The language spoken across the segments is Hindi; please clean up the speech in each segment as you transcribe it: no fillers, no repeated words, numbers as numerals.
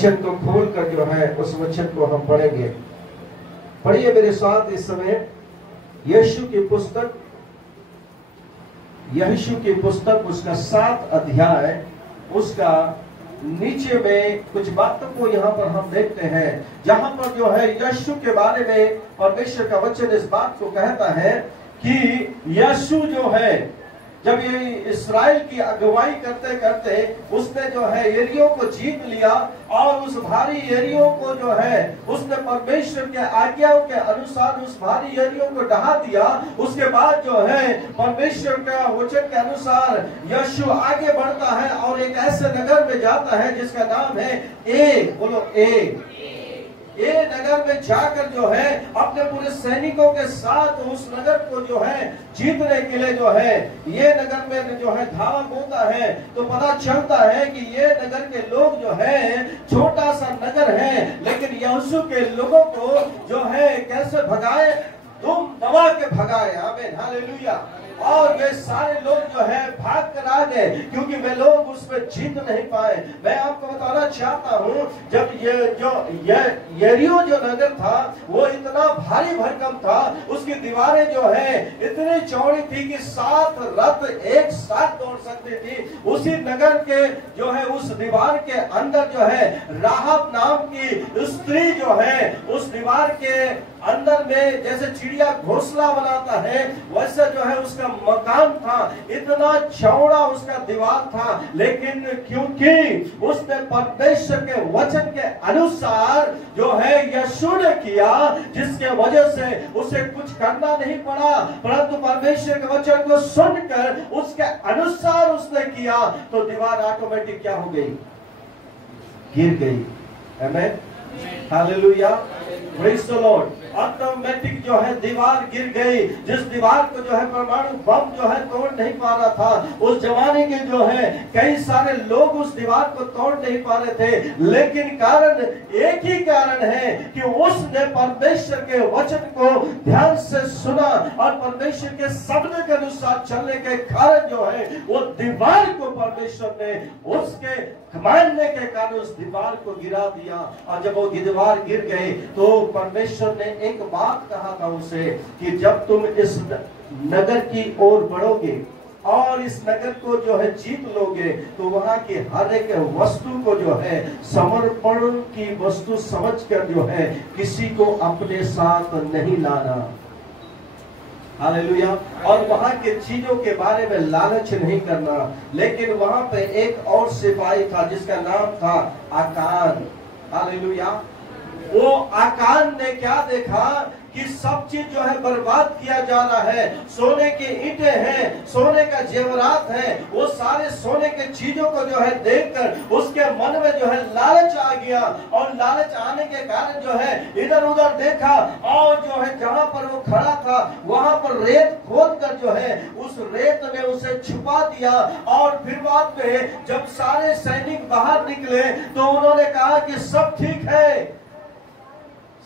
वचन को खोल कर जो है उस वचन को हम पढ़ेंगे। पढ़िए मेरे साथ इस समय यीशु की पुस्तक उसका 7 अध्याय उसका नीचे में कुछ बातों को यहाँ पर हम देखते हैं, जहां पर जो है यीशु के बारे में परमेश्वर का वचन इस बात को कहता है कि यीशु जो है जब ये इस्राएल की अगुवाई करते करते उसने जो है यरीहो को जीत लिया और उस भारी यरीहो को जो है उसने परमेश्वर के आज्ञाओं के अनुसार उस भारी यरीहो को ढहा दिया। उसके बाद जो है परमेश्वर का वचन के अनुसार यीशु आगे बढ़ता है और एक ऐसे नगर में जाता है जिसका नाम है ए नगर में जाकर जो है अपने पूरे सैनिकों के साथ उस नगर को जो है जीतने के लिए जो है ये नगर में जो है धावा बोता है। तो पता चलता है कि ये नगर के लोग जो है छोटा सा नगर है, लेकिन यीशु के लोगों को जो है कैसे भगाए, तुम दबा के भगाए। आमीन, हालेलुया। और वे सारे लोग जो है भाग कर आ गए क्योंकि वे लोग उसमें जीत नहीं पाए। मैं आपको बताना चाहता हूँ, जब यरीहो जो नगर था वो इतना भारी भरकम था, उसकी दीवारें जो है इतनी चौड़ी थी कि 7 रथ एक साथ दौड़ सकते थे। उसी नगर के जो है उस दीवार के अंदर जो है राहब नाम की स्त्री जो है उस दीवार के अंदर में जैसे चिड़िया घोंसला बनाता है वैसे जो है उसका मकान था, इतना चौड़ा उसका दीवार था। लेकिन क्योंकि उसने परमेश्वर के वचन के अनुसार जो है यीशु ने किया, जिसके वजह से उसे कुछ करना नहीं पड़ा, परंतु परमेश्वर के वचन को सुनकर उसके अनुसार उसने किया, तो दीवार ऑटोमेटिक क्या हो गई, गिर गई। आमीन, hallelujah, praise the Lord. Automatic जो है दीवार गिर गई। जिस दीवार को जो है परमाणु बम जो है तोड़ नहीं पा रहा था, उस जमाने के जो है कई सारे लोग उस दीवार को तोड़ नहीं पा रहे थे, लेकिन कारण एक ही कारण है कि उसने परमेश्वर के वचन को ध्यान से सुना और परमेश्वर के शब्द के अनुसार चलने के कारण जो है वो दीवार को परमेश्वर ने उसके मानने के कारण उस दीवार को गिरा दिया। और जब वो दीवार गिर गई तो परमेश्वर ने एक बात कहा था उसे कि जब तुम इस नगर की ओर बढ़ोगे और इस नगर को जो है जीत लोगे तो वहां की हर एक वस्तु को जो है समर्पण की वस्तु समझकर जो है किसी को अपने साथ नहीं लाना। हालेलुया। और वहां के चीजों के बारे में लालच नहीं करना। लेकिन वहां पे एक और सिपाही था जिसका नाम था आकान। हालेलुया। वो आकान ने क्या देखा कि सब चीज जो है बर्बाद किया जा रहा है, सोने के ईंटें हैं, सोने का जेवरात है, वो सारे सोने के चीजों को जो है देखकर उसके मन में जो है लालच आ गया। और लालच आने के कारण जो है इधर उधर देखा और जो है जहां पर वो खड़ा था वहां पर रेत खोद कर जो है उस रेत में उसे छुपा दिया। और फिर बाद में जब सारे सैनिक बाहर निकले तो उन्होंने कहा कि सब ठीक है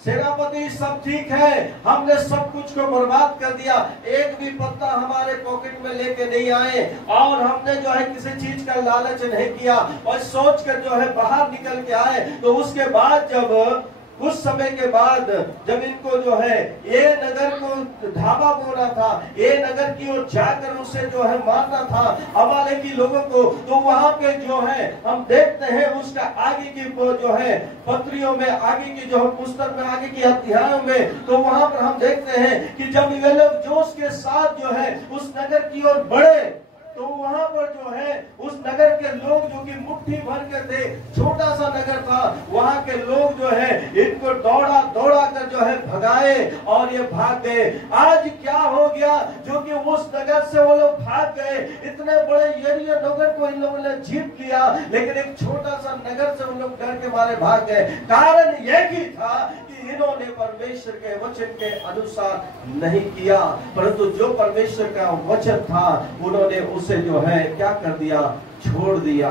सेनापति, सब ठीक है, हमने सब कुछ को बर्बाद कर दिया, एक भी पत्ता हमारे पॉकेट में लेके नहीं आए और हमने जो है किसी चीज का लालच नहीं किया और सोच कर जो है बाहर निकल के आए। तो उसके बाद जब कुछ समय के बाद जब इनको जो है ये नगर को धावा बोला था, ये नगर की ओर जाकर उसे जो है मारना था अमाले की लोगों को, तो वहां पे जो है हम देखते हैं उसका आगे की जो है पत्रियों में, आगे की जो है पुस्तक में, आगे की अध्यायों में, तो वहां पर हम देखते हैं कि जब ये लोग जोश के साथ जो है उस नगर की ओर बढ़े तो वहां पर जो है उस नगर के लोग जो कि मुट्ठी भर के थे, छोटा सा नगर था, वहां के लोग जो है इनको दौड़ा दौड़ा कर जो है भगाए और ये भाग गए। आज क्या हो गया जो कि उस नगर से वो लोग भाग गए, इतने बड़े यरीहो नगर को इन लोगों ने जीत लिया, लेकिन एक छोटा सा नगर से उन लोग डर के मारे भाग गए। कारण यह ही था कि इन्होंने परमेश्वर के वचन के अनुसार नहीं किया, परंतु जो परमेश्वर का वचन था उन्होंने उसे जो है क्या कर दिया, छोड़ दिया।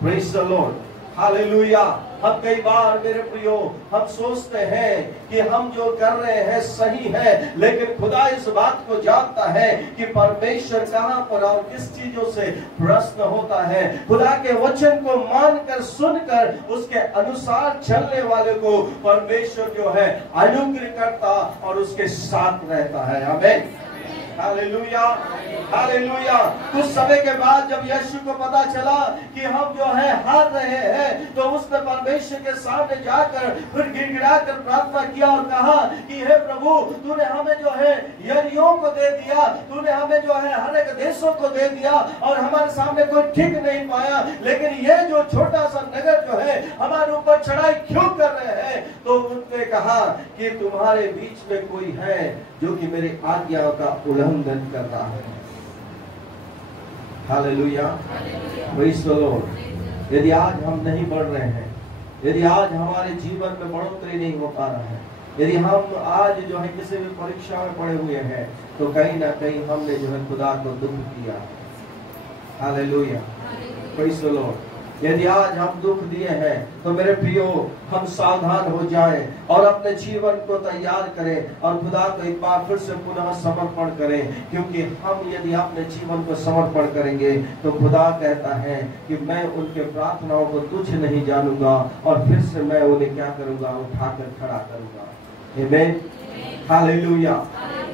Praise the Lord. हालेलुया। हम कई बार मेरे प्रियो हम सोचते हैं कि हम जो कर रहे हैं सही है, लेकिन खुदा इस बात को जानता है कि परमेश्वर कहां पर और किस चीजों से प्रश्न होता है। खुदा के वचन को मानकर सुनकर उसके अनुसार चलने वाले को परमेश्वर जो है अनुग्रह करता और उसके साथ रहता है। आमीन, हालेलुया, हालेलुया। कुछ समय के बाद जब यीशु को पता चला कि हम जो है हार रहे हैं, तो उसने परमेश्वर के सामने जाकर फिर गिड़गिड़ाकर प्रार्थना किया और कहा कि हे प्रभु, तूने हमें जो है यरीहो को दे दिया, तूने हमें जो है हर एक देशों को दे दिया और हमारे सामने कोई ठीक नहीं पाया, लेकिन ये जो छोटा सा नगर जो है हमारे ऊपर चढ़ाई क्यों कर रहे हैं? तो उन्होंने कहा कि तुम्हारे बीच में कोई है जो कि मेरी आज्ञाओं का उल्लंघन कर रहा है। Hallelujah, praise the Lord. यदि आज हम नहीं बढ़ रहे हैं, यदि आज हमारे जीवन में बढ़ोतरी नहीं हो पा रहा है, यदि हम आज जो है किसी भी परीक्षा में पड़े हुए हैं, तो कहीं ना कहीं हमने जो है खुदा को दुख किया। Hallelujah, praise the Lord. यदि आज हम दुख दिए हैं, तो मेरे प्रियो हम सावधान हो जाएं और अपने जीवन को तैयार करें और खुदा को एक बार फिर से पुनः समर्पण करें, क्योंकि हम यदि अपने जीवन को समर्पण करेंगे तो खुदा कहता है कि मैं उनके प्रार्थनाओं को तुच्छ नहीं जानूंगा और फिर से मैं उन्हें क्या करूंगा, उठाकर खड़ा करूंगा। आमीन, हालेलुया,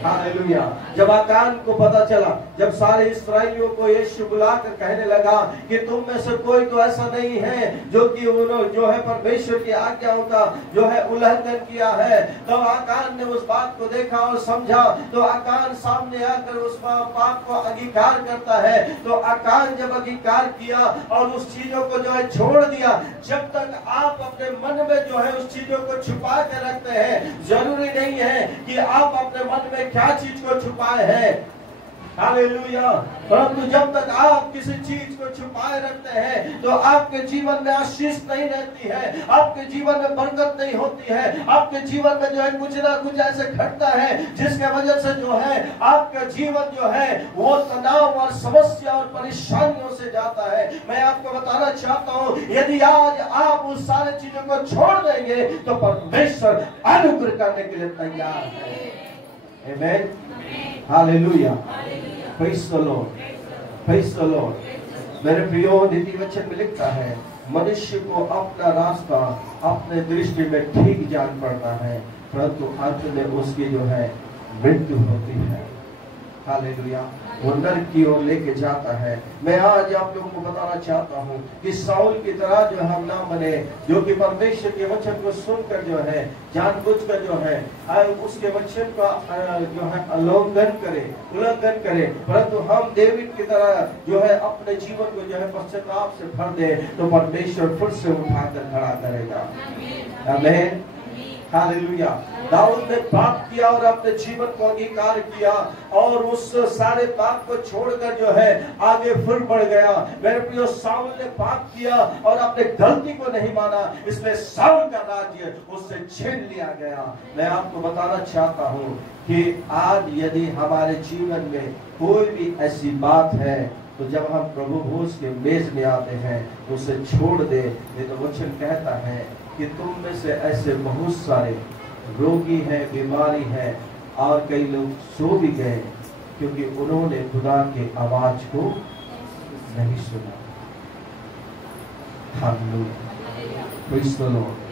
हालेलुया। जब आकान को पता चला, जब सारे इस्राएलियों को यीशु बुलाकर कहने लगा कि तुम में से कोई तो ऐसा नहीं है जो कि उन्होंने जो है परमेश्वर की आज्ञाओं का जो है उल्लंघन किया है, तब आकान ने उस बात को देखा और समझा। तो आकान सामने आकर उस पाप को अंगीकार करता है। तो आकान जब अंगीकार किया और उस चीजों को जो है छोड़ दिया, जब तक आप अपने मन में जो है उस चीजों को छुपा के रखते हैं, जरूरी नहीं है कि आप अपने मन में क्या चीज को छुपाए हैं। हालेलुया। परंतु जब तक आप किसी चीज को छुपाए रखते हैं तो आपके जीवन में आशीष नहीं रहती है, आपके जीवन में बरकत नहीं होती है, आपके जीवन में जो है कुछ ना कुछ ऐसे घटता है जिसके वजह से जो है आपका जीवन जो है वो तनाव और समस्या और परेशानियों से जाता है। मैं आपको बताना चाहता हूँ, यदि आज आप उस सारे चीजों को छोड़ देंगे तो परमेश्वर अनुग्रह करने के लिए तैयार है। आमीन, hallelujah, praise the Lord, praise the Lord. मेरे प्रियो, नीति वचन में लिखता है, मनुष्य को अपना रास्ता अपने दृष्टि में ठीक जान पड़ता है, परंतु अंत में उसकी जो है मृत्यु होती है। हालेलुया, वो नरक की ओर लेके जाता है। मैं आज आप लोगों को बताना चाहता हूँ कि साउल की तरह जो हम ना बने, जो कि परमेश्वर के वचन को सुनकर जो है जानबूझकर जो है उसके वचन का जो है उल्लंघन करे, परंतु हम डेविड की तरह जो है अपने जीवन को जो है पश्चाताप से भर दे, तो परमेश्वर फिर से उठाकर खड़ा करेगा। आमीन, हालेलुया। दाऊद ने पाप किया और अपने जीवन को अंगीकार किया और उस सारे पाप को छोड़कर जो है आगे फिर बढ़ गया। मेरे प्रियो, साउल ने पाप किया और अपने गलती को नहीं माना, इसलिए साउल का राज्य उससे छीन लिया गया। मैं आपको बताना चाहता हूँ कि आज यदि हमारे जीवन में कोई भी ऐसी बात है, तो जब हम प्रभु भोज के मेज में आते हैं तो उसे छोड़ दे। ये तो वचन कहता है कि तुम में से ऐसे बहुत सारे रोगी हैं, बीमारी है और कई लोग सो भी गए क्योंकि उन्होंने खुदा के आवाज को नहीं सुना। Hallelujah, praise the Lord.